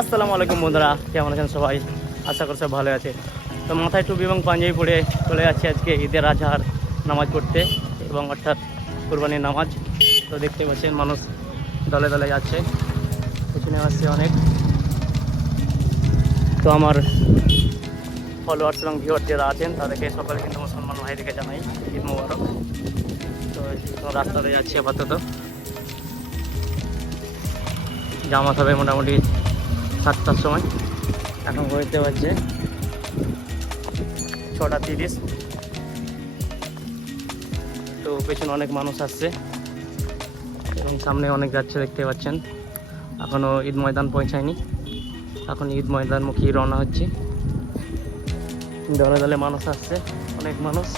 আসসালামু আলাইকুম বন্ধুরা, কেমন আছেন সবাই? আশা করছি ভালো আছে। তো মাথায় টুপি এবং পাঞ্জাবি পরে চলে যাচ্ছে আজকে ঈদের আজহার নামাজ পড়তে, এবং অর্থাৎ কুরবানির নামাজ। তো দেখতে পাচ্ছেন মানুষ দলে দলে যাচ্ছে, পেছনে আসছে অনেক। তো আমার ফলোয়ার্স এবং ভিউয়ার যারা আছেন তাদেরকে সকালে কিন্তু মুসলমান ভাইদেরকে জানাই ঈদ মোবারক। তো রাস্তাতে যাচ্ছি আপাতত, জামাত হবে মোটামুটি 7টার সময়। এখন বলতে পারছে 6টা 30। তো পেছনে অনেক মানুষ আসছে এবং সামনে অনেক যাচ্ছে, দেখতে পাচ্ছেন। এখনও ঈদ ময়দান পৌঁছায়নি, এখন ঈদ ময়দানমুখী রওনা হচ্ছে। দলে দলে মানুষ আসছে, অনেক মানুষ।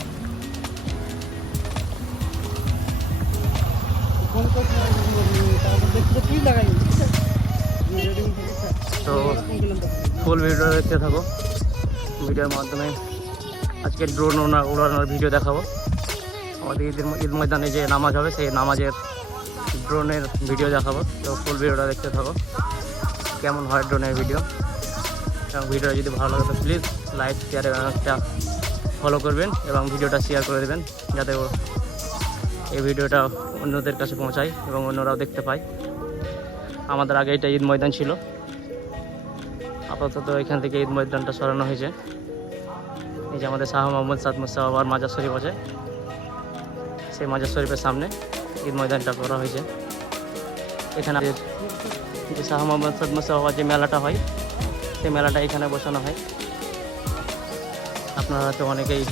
তো ফুল ভিডিও দেখতে থাকো, ভিডিওর মাধ্যমে আজকে ড্রোন উড়ানোর ভিডিও দেখাবো। আমাদের ঈদ ময়দানে যে নামাজ হবে সেই নামাজের ড্রোনের ভিডিও দেখাবো। তো ফুল ভিডিওটা দেখতে থাকো, কেমন হয় ড্রোনের ভিডিও। এবং ভিডিওটা যদি ভালো লাগে তো প্লিজ লাইক শেয়ার এবং একটা ফলো করবেন এবং ভিডিওটা শেয়ার করে দেবেন, যাতে এই ভিডিওটা অন্যদের কাছে পৌঁছায় এবং অন্যরাও দেখতে পায়। আমাদের আগে এটা ঈদ ময়দান ছিল, আপাতত এখান থেকে ঈদ ময়দানটা সরানো হয়েছে। এই যে আমাদের শাহ মোহাম্মদ সাদ মুস্তাফা বাবার মাজার শরীফ আছে, সেই মাজার শরীফের সামনে ঈদ ময়দানটা করা হয়েছে। এখানে যে শাহ মোহাম্মদ সাদ মুস্তাফা বাবার যে মেলাটা হয়, সেই মেলাটা এখানে বসানো হয়। আপনারা তো অনেকেই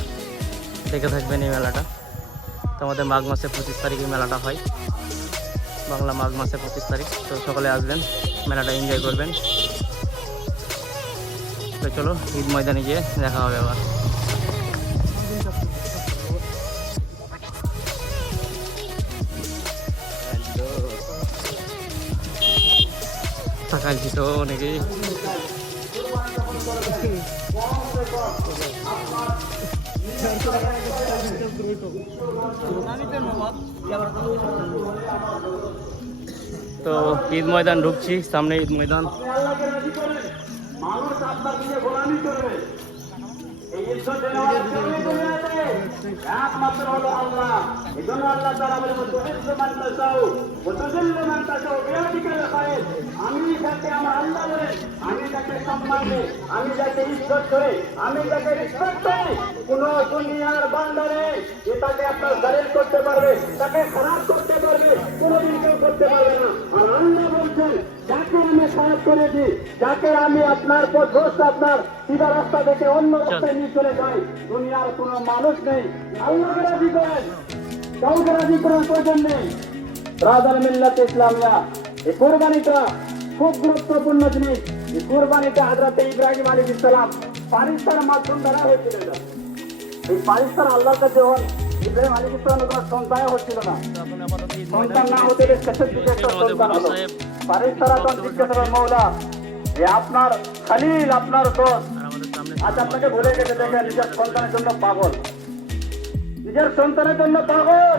দেখে থাকবেন এই মেলাটা। তো আমাদের মাঘ মাসে 25 তারিখে মেলাটা হয়, বাংলা মাঘ মাসে 25 তারিখ। তো সকলে আসবেন, মেলাটা এনজয় করবেন। তো চলো ঈদ ময়দানে গিয়ে দেখা হবে আবার। থাকাছি তো অনেকেই। তো ঈদ ময়দান ঢুকছি, সামনে ঈদ ময়দান। একমাত্র হলো আল্লাহ। এই জন্য আল্লাহ তাআলা বলেন, আমি যাকে আমার আল্লাহ বলেন, আমি যাকে সম্মান দিই, আমি যাকে ইজ্জত করি, আমি যাকে রেসপেক্ট করি, কোন দুনিয়ার বান্দারে যে তাকে আপনার জালিল করতে পারবে, তাকে খারাপ করতে পারবে, কোনোদিন কেউ করতে পারবে না। আর আল্লাহ বলছেন, যাকে আমি সাহায্য করে দিই, যাকে আমি আপনার পথভ্রষ্ট, আপনার সিধা রাস্তা থেকে অন্য রাস্তায় নিয়ে চলে যাই, দুনিয়ার কোনো মানুষ নেই আল্লাহকে রাজি করেন, কাউকে রাজি করার প্রয়োজন নেই। ব্রাদার মিল্লাত ইসলামিয়া, এই কোরবানিটা খুব গুরুত্বপূর্ণ জিনিস। এই কোরবানিটা হযরত ইব্রাহিম আলাইহিস সালাম পারিস্তার মাধ্যম দ্বারা হয়েছিল। এই পারিস্তার আল্লাহর কাছে ইব্রাহিম আলাইহিস সালামের কোনো সন্তান হচ্ছিল না। সন্তান না হতে শেষের দিকে একটা সন্তান হলো। পারিস্তারা তখন জিজ্ঞাসা করে, মওলা, এ আপনার খলিল, আপনার দোস্ত আজ আপনাকে ভুলে গেছে, দেখে নিজের সন্তানের জন্য পাগল, নিজের সন্তানের জন্য পাগল।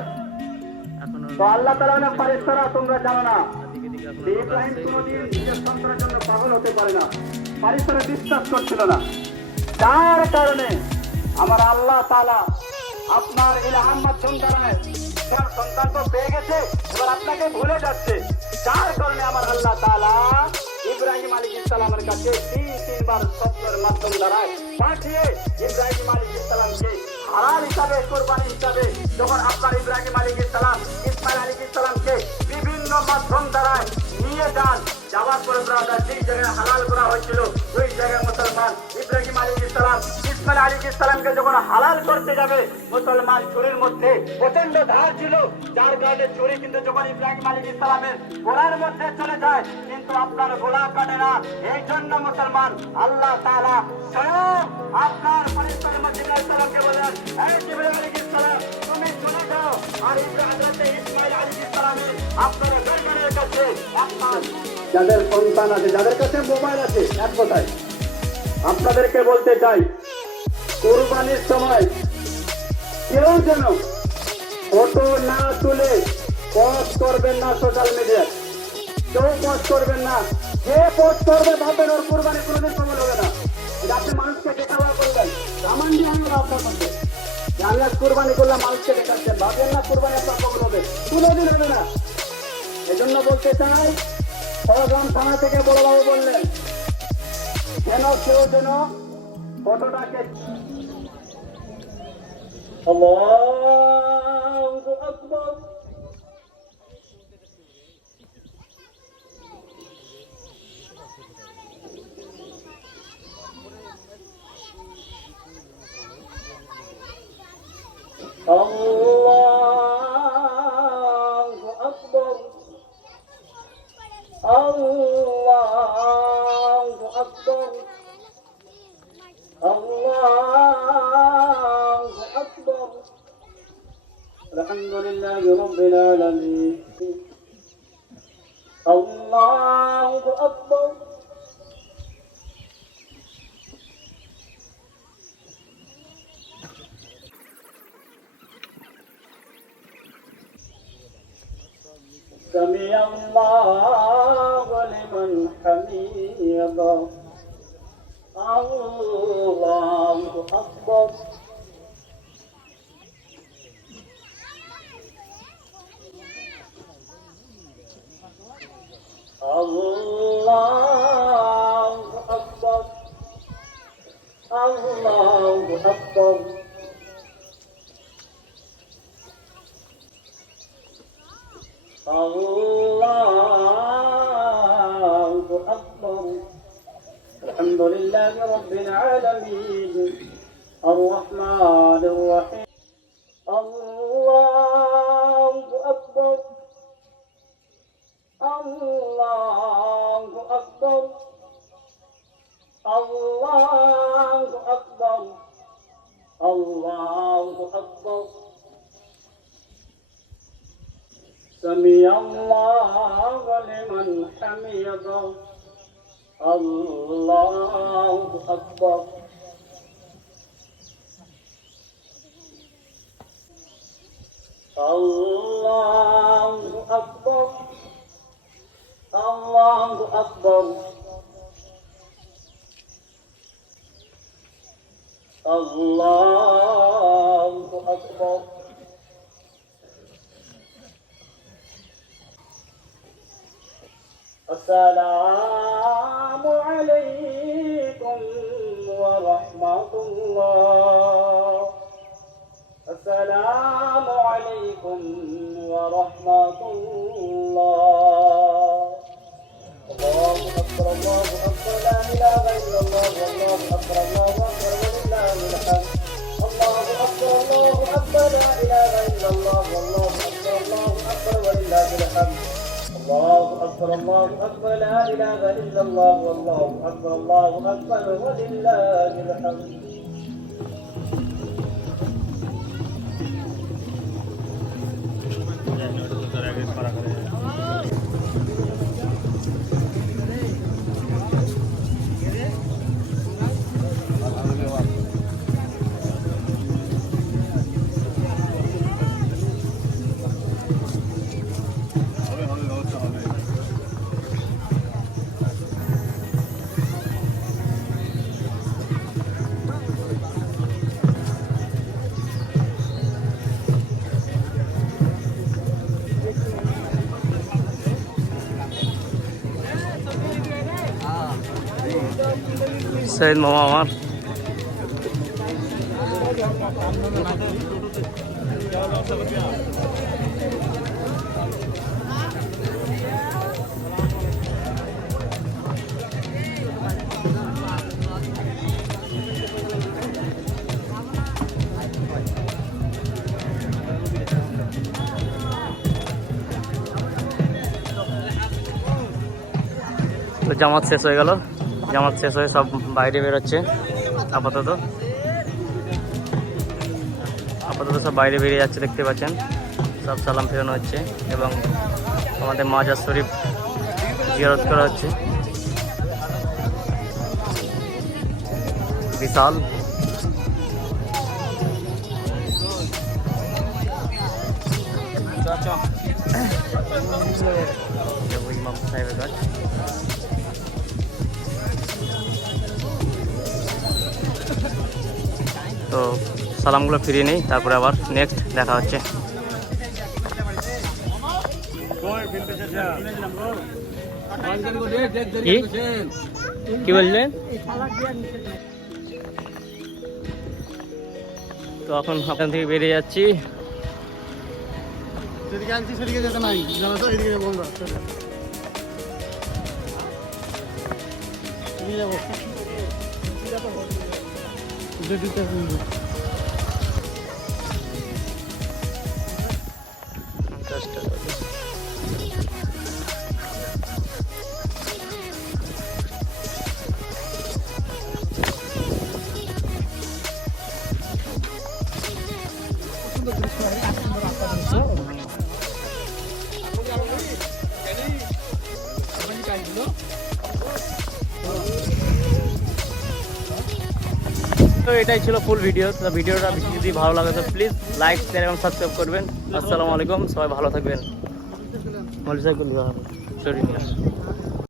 তো আল্লাহ তাআলা ফারেশতারা, তোমরা জানো না ইব্রাহিম কোনদিন নিজের সন্তানের জন্য পাগল হতে পারে না। ফারেশতারা বিশ্বাস করছিল না, যার কারণে আমার আল্লাহ তাআলা আপনার ইলহাম মাধ্যম দ্বারা তার সন্তান তো পেয়ে গেছে, এবার আপনাকে ভুলে যাচ্ছে। যার কারণে আমার আল্লাহ তাআলা ইব্রাহিম আলাইহিস সালামের কাছে তিনবার স্বপ্নের মাধ্যম দ্বারা পাঠিয়ে ইব্রাহিম আলাইহিস সালামকে হালাল হিসাবে, কোরবানি হিসাবে, যখন আপনার ইব্রাহিম আলাইহিস সালাম ইসমাইল আলাইহিস সালামকে বিভিন্ন মাধ্যম দ্বারা নিয়ে যান, যাওয়ার পরে ব্রাদার যেই জায়গায় হালাল করা হয়েছিল ওই জায়গায় মুসলমান ইব্রাহিম আলাইহিস সালাম ইসমাইল আলাইহিস সালামকে যখন হালাল করতে যাবে, মুসলমান ছুরির মধ্যে প্রচন্ড ধার ছিল, যার কারণে ছুরি কিন্তু যখন ইব্রাহিম আলাইহিস সালামের গোলার মধ্যে চলে যায়, কিন্তু আপনার গোলা কাটে না। এই জন্য মুসলমান আল্লাহ তাআলা স্বয়ং আপনার ফেরেশতার মধ্যে সালামকে বলেন, এই জিবরাইল আলাইহিস সালাম, তুমি চলে যাও আর হযরত ইসমাইল আলাইহিস সালামের আপনার দরবারের কাছে আপনার যাদের সন্তান আছে, যাদের কাছে মোবাইল আছে, এক কথায় আপনাদেরকে বলতে চাই, কুরবানির সময় কেউ যেন ফটো না তুলে পোস্ট করবেন না সোশ্যাল মিডিয়ায়। কেউ পোস্ট করবেন না। যে পোস্ট করবে ভাববেন ওর কুরবানি কোনোদিন কবল হবে না। এটা আপনি মানুষকে দেখাবার করবেন, সামান্য হবে না আপনার মধ্যে যে আমি আজ কুরবানি করলাম, মানুষকে দেখাচ্ছেন, ভাববেন না কুরবানি আপনার কবল হবে, কোনোদিন হবে না। এজন্য বলতে চাই, সরগ্রাম থানা থেকে বড়বাবু বললেন যেন কেউ যেন ফটোটাকে আল্লাহু আকবার। আল্লাহু আকবার। আল্লাহু আকবার। আল্লাহু আকবার। আলহামদুলিল্লাহি রাব্বিল আলামিন। আল্লাহু আকবার। سمع الله لمن حمده. الله أكبر. الله أكبر. الله أكبر. الله أكبر. الحمد لله رب العالمين الرحمن الرحيم. الله أكبر. الله أكبر. الله أكبر. الله أكبر. سمع الله لمن حمده. الله أكبر. الله أكبر. الله أكبر. الله أكبر. السلام عليكم ورحمة الله. السلام عليكم ورحمة الله. الله أكبر. الله أكبر. لا إله إلا الله. والله أكبر. الله أكبر ولله الحمد. الله أكبر. الله أكبر. لا إله إلا الله. والله أكبر. الله أكبر ولله الحمد. الله أكبر. الله أكبر. لا إله إلا الله. والله أكبر. الله أكبر ولله الحمد. সৈয়দ মামা আমার জামাত শেষ হয়ে গেল। জামাত শেষ হয়ে সব বাইরে বেরোচ্ছে। আপাতত সব বাইরে বেরিয়ে যাচ্ছে, দেখতে পাচ্ছেন। সব সালাম ফেরানো হচ্ছে এবং আমাদের মাজার শরীফ জিয়ারত করা হচ্ছে। বিশাল যাবো ইমাম সাহেবের কাছে। তো সালামগুলো ফিরিয়ে নেই, তারপরে আবার নেক্সট দেখা হচ্ছে। কি বললেন? তো এখন ওখান থেকে বেরিয়ে যাচ্ছি। সেদিকে আনছি, সেদিকে যেতে নাই, জানো তো, এদিকে বন্ধ নিয়ে যাবো। তো এটাই ছিল ফুল ভিডিও। তো ভিডিওটা যদি ভালো লাগে তো প্লিজ লাইক, শেয়ার এবং সাবস্ক্রাইব করবেন। আসসালামু আলাইকুম, সবাই ভালো থাকবেন। মলিসাইকেল সরি নিয়ে